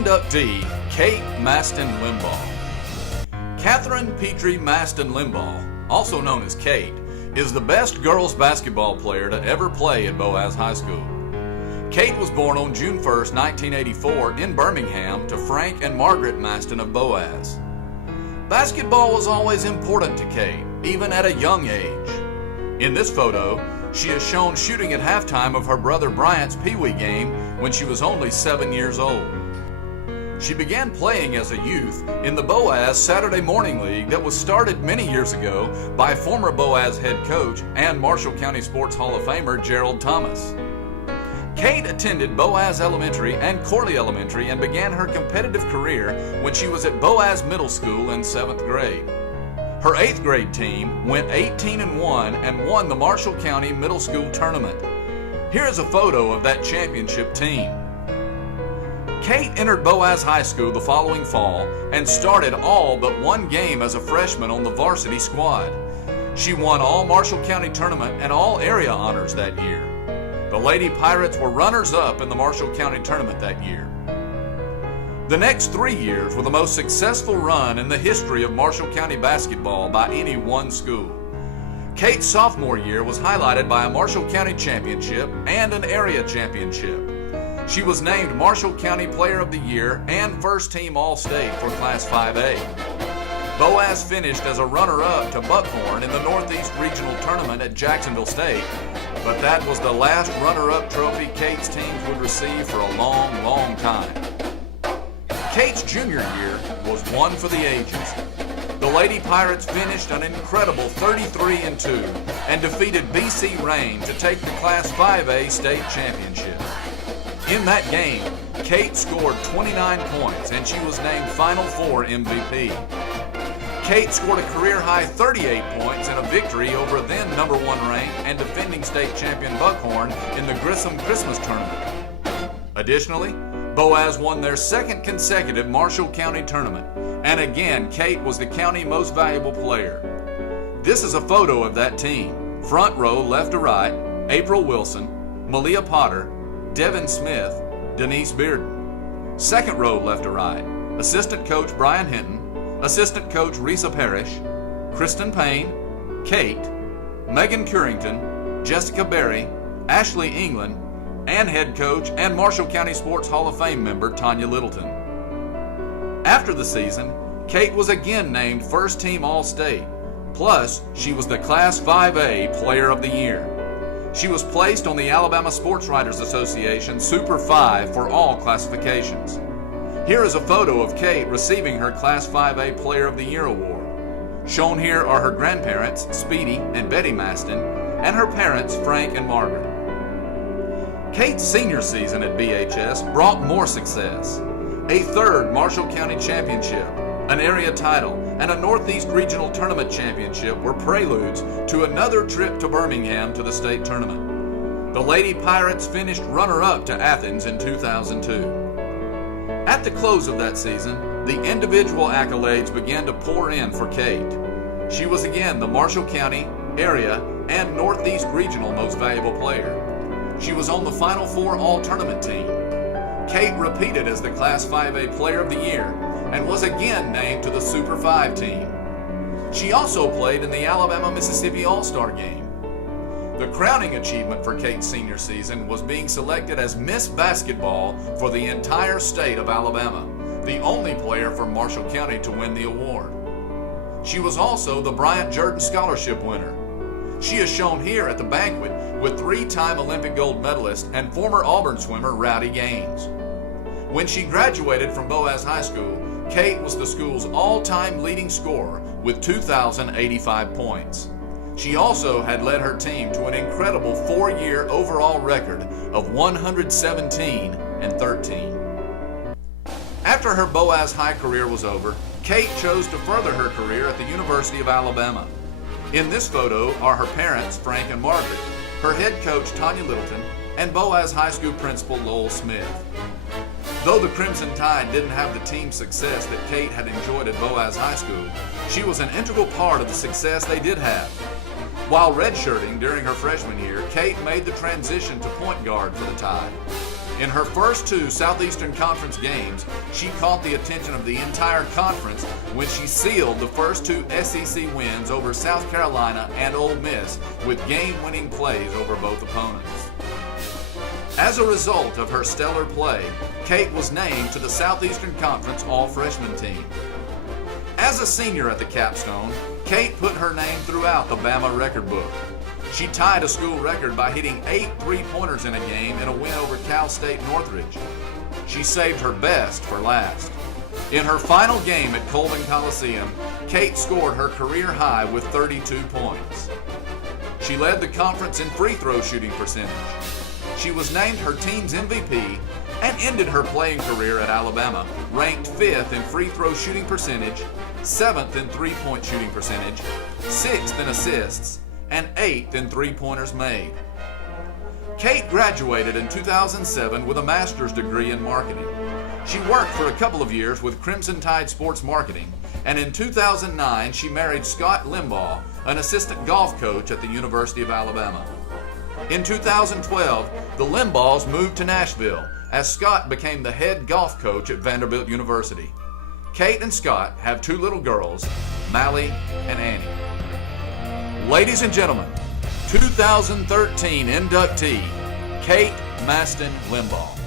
Inductee Kate Mastin Limbaugh. Catherine Petrie Mastin Limbaugh, also known as Kate, is the best girls basketball player to ever play at Boaz High School. Kate was born on June 1, 1984 in Birmingham to Frank and Margaret Mastin of Boaz. Basketball was always important to Kate, even at a young age. In this photo, she is shown shooting at halftime of her brother Bryant's Pee Wee game when she was only 7 years old. She began playing as a youth in the Boaz Saturday Morning League that was started many years ago by former Boaz head coach and Marshall County Sports Hall of Famer Gerald Thomas. Kate attended Boaz Elementary and Corley Elementary and began her competitive career when she was at Boaz Middle School in 7th grade. Her 8th grade team went 18-1 and won the Marshall County Middle School Tournament. Here is a photo of that championship team. Kate entered Boaz High School the following fall and started all but one game as a freshman on the varsity squad. She won all Marshall County Tournament and all area honors that year. The Lady Pirates were runners-up in the Marshall County Tournament that year. The next 3 years were the most successful run in the history of Marshall County basketball by any one school. Kate's sophomore year was highlighted by a Marshall County championship and an area championship. She was named Marshall County Player of the Year and First Team All-State for Class 5A. Boaz finished as a runner-up to Buckhorn in the Northeast Regional Tournament at Jacksonville State, but that was the last runner-up trophy Kate's teams would receive for a long, long time. Kate's junior year was one for the ages. The Lady Pirates finished an incredible 33-2 and defeated BC Rain to take the Class 5A state championship. In that game, Kate scored 29 points and she was named Final Four MVP. Kate scored a career-high 38 points in a victory over then number 1 ranked and defending state champion Buckhorn in the Grissom Christmas Tournament. Additionally, Boaz won their second consecutive Marshall County Tournament, and again Kate was the county most valuable player. This is a photo of that team. Front row left to right, April Wilson, Malia Potter, Devin Smith, Denise Bearden. Second row left to right, assistant coach Brian Hinton, assistant coach Risa Parrish, Kristen Payne, Kate, Megan Currington, Jessica Berry, Ashley England, and head coach and Marshall County Sports Hall of Fame member Tanya Littleton. After the season, Kate was again named First Team All-State, plus she was the Class 5A Player of the Year. She was placed on the Alabama Sports Writers Association Super 5 for all classifications. Here is a photo of Kate receiving her Class 5A Player of the Year award. Shown here are her grandparents, Speedy and Betty Mastin, and her parents, Frank and Margaret. Kate's senior season at BHS brought more success. A 3rd Marshall County Championship, an area title, and a Northeast Regional Tournament Championship were preludes to another trip to Birmingham to the state tournament. The Lady Pirates finished runner-up to Athens in 2002. At the close of that season, the individual accolades began to pour in for Kate. She was again the Marshall County, area, and Northeast Regional Most Valuable Player. She was on the Final Four All-Tournament team. Kate repeated as the Class 5A Player of the Year and was again named to the Super 5 team. She also played in the Alabama-Mississippi All-Star Game. The crowning achievement for Kate's senior season was being selected as Miss Basketball for the entire state of Alabama, the only player from Marshall County to win the award. She was also the Bryant Jordan Scholarship winner. She is shown here at the banquet with 3-time Olympic gold medalist and former Auburn swimmer Rowdy Gaines. When she graduated from Boaz High School, Kate was the school's all-time leading scorer with 2,085 points. She also had led her team to an incredible 4-year overall record of 117-13. After her Boaz High career was over, Kate chose to further her career at the University of Alabama. In this photo are her parents, Frank and Margaret, her head coach, Tanya Littleton, and Boaz High School principal, Lowell Smith. Though the Crimson Tide didn't have the team success that Kate had enjoyed at Boaz High School, she was an integral part of the success they did have. While redshirting during her freshman year, Kate made the transition to point guard for the Tide. In her first 2 Southeastern Conference games, she caught the attention of the entire conference when she sealed the first 2 SEC wins over South Carolina and Ole Miss with game-winning plays over both opponents. As a result of her stellar play, Kate was named to the Southeastern Conference All-Freshman team. As a senior at the capstone, Kate put her name throughout the Bama record book. She tied a school record by hitting 8 3-pointers in a game in a win over Cal State Northridge. She saved her best for last. In her final game at Colvin Coliseum, Kate scored her career high with 32 points. She led the conference in free throw shooting percentage. She was named her team's MVP and ended her playing career at Alabama, ranked 5th in free throw shooting percentage, 7th in 3-point shooting percentage, 6th in assists, and 8th in 3-pointers made. Kate graduated in 2007 with a master's degree in marketing. She worked for a couple of years with Crimson Tide Sports Marketing, and in 2009 she married Scott Limbaugh, an assistant golf coach at the University of Alabama. In 2012, the Limbaughs moved to Nashville as Scott became the head golf coach at Vanderbilt University. Kate and Scott have 2 little girls, Mallie and Annie. Ladies and gentlemen, 2013 inductee, Kate Mastin Limbaugh.